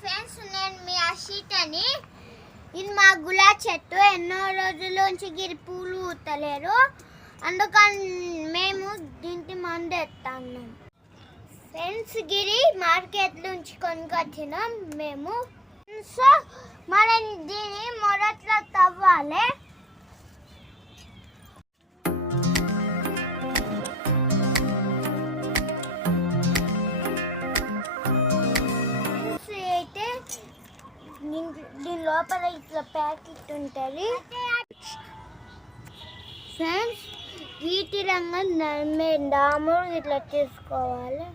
Friends, నేను మీ అషితని. ఇది మా గులాబీ చెట్టు. ఎన్నో రోజుల నుంచి గిరి పూలు ఊతలేరు, అందుకని మేము దీనికి మందు ఎత్తాము. ఫ్రెండ్స్, గిరి మార్కెట్ నుంచి కొనుకొచ్చినాం మేము. సో మనం దీన్ని మొదట్లో తవ్వాలి. అయితే దీని లోపల ఇట్లా ప్యాకెట్ ఉంటుంది ఫ్రెండ్స్. వీటి రంగా దాముడు ఇట్లా తీసుకోవాలి.